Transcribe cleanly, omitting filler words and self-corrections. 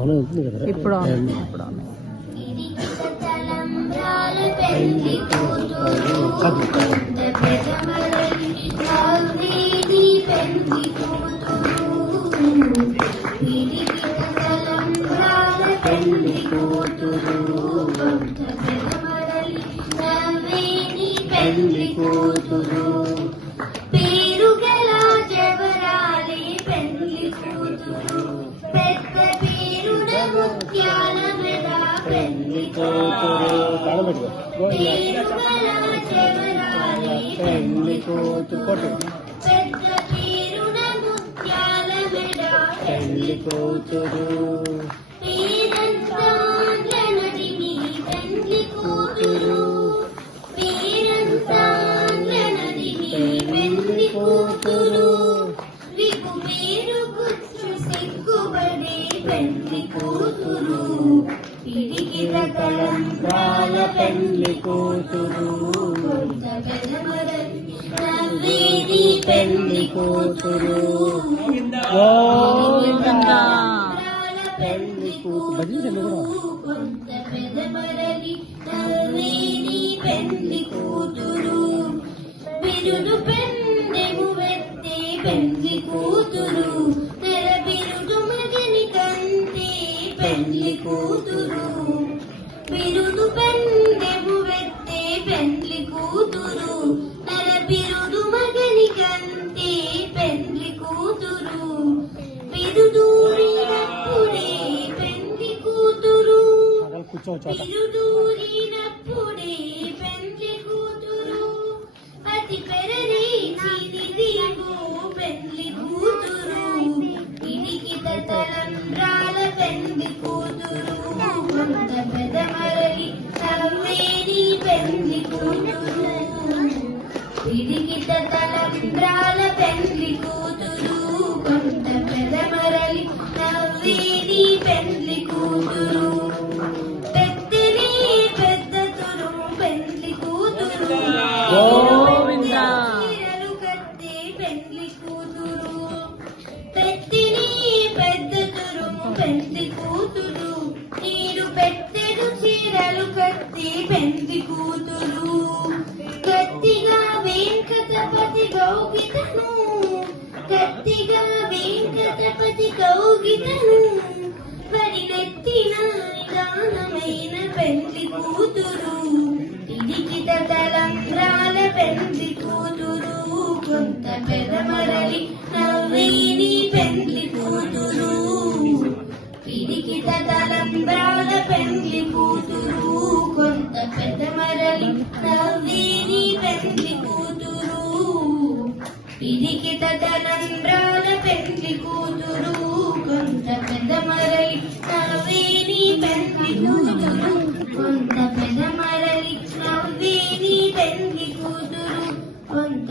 ఇప్పుడు పేరుగల జవరాలి పెళ్లి కూతురు పెద్ద పేరుడ ముత్యాల మెడ పెళ్లి కూతురు పేరుగల జవరాలి పెళ్లి కూతురు పెద్ద పేరుడ ముత్యాల మెడ పెళ్లి కూతురు పేరంతా నదిని పెళ్లి కూతురు పేరంతా పెళ్లి కూతురు వికు పేరు గుచ్చు సిగ్గుబడి పెళ్లి కూతురు పిడికిల తలంబ్రాల పెళ్లి కూతురు నవ్వేది పెళ్లి కూతురు పెళ్లి కూతురు కొంత పెదమరలి నవ్వేది పెళ్లి కూతురు బిరుదు పెందెము వెత్తే పెళ్లి కూతురు తెర బిరుదు మగని కంటే పెళ్లి కూతురు బిరుదు పెందెము వెత్తే పెళ్లి కూతురు తెర బిరుదు మగని కంటే పెళ్లి కూతురు బిరుదూరినప్పుడే పెళ్లి కూతురు బిరుదూరినప్పుడే పెళ్లి కూతురు అతి పెరరి చినిదిగు పెళ్లి కూతురు ఇడికిత తలంబ్రాల పెళ్లి కూతురు కొంత పెదమరలి నవ్వేది పెళ్లి కూతురు ఇడికిత తలంబ్రాల పెళ్లి కూతురు కొంత పెదమరలి నవ్వేది పెళ్లి కూతురు పెద్దనే పెద్ద తురుము పెళ్లి కూతురు చీరలు కట్టి పెళ్లి కూతురు పెద్దిని పెద్ద తురుము పెళ్లి కూతురు నీరు పెట్టెడు చీరలు కట్టి పెళ్లి కూతురు కత్తిగా వెంకటపతి గౌగితను కత్తిగా వెంకటపతి గౌగితను వరి నెత్తిన నిదానమైన పెళ్లి కూతురు ఇడికిత తలంబ్రాల పెళ్లి కూతురు కొంత పెదమరలి నవ్వేది పెళ్లి కూతురు ఇడికిత తలంబ్రాల పెళ్లి కూతురు కొంత పెదమరలి నవ్వేది పెళ్లి కూతురు ఇడికిత తలంబ్రాల పెళ్లి కూతురు కొంత పెదమరలి నవ్వేది పెళ్లి కూతురు కొంత పెదమరలి నవ్వేది పెళ్లి కూతురు కొంత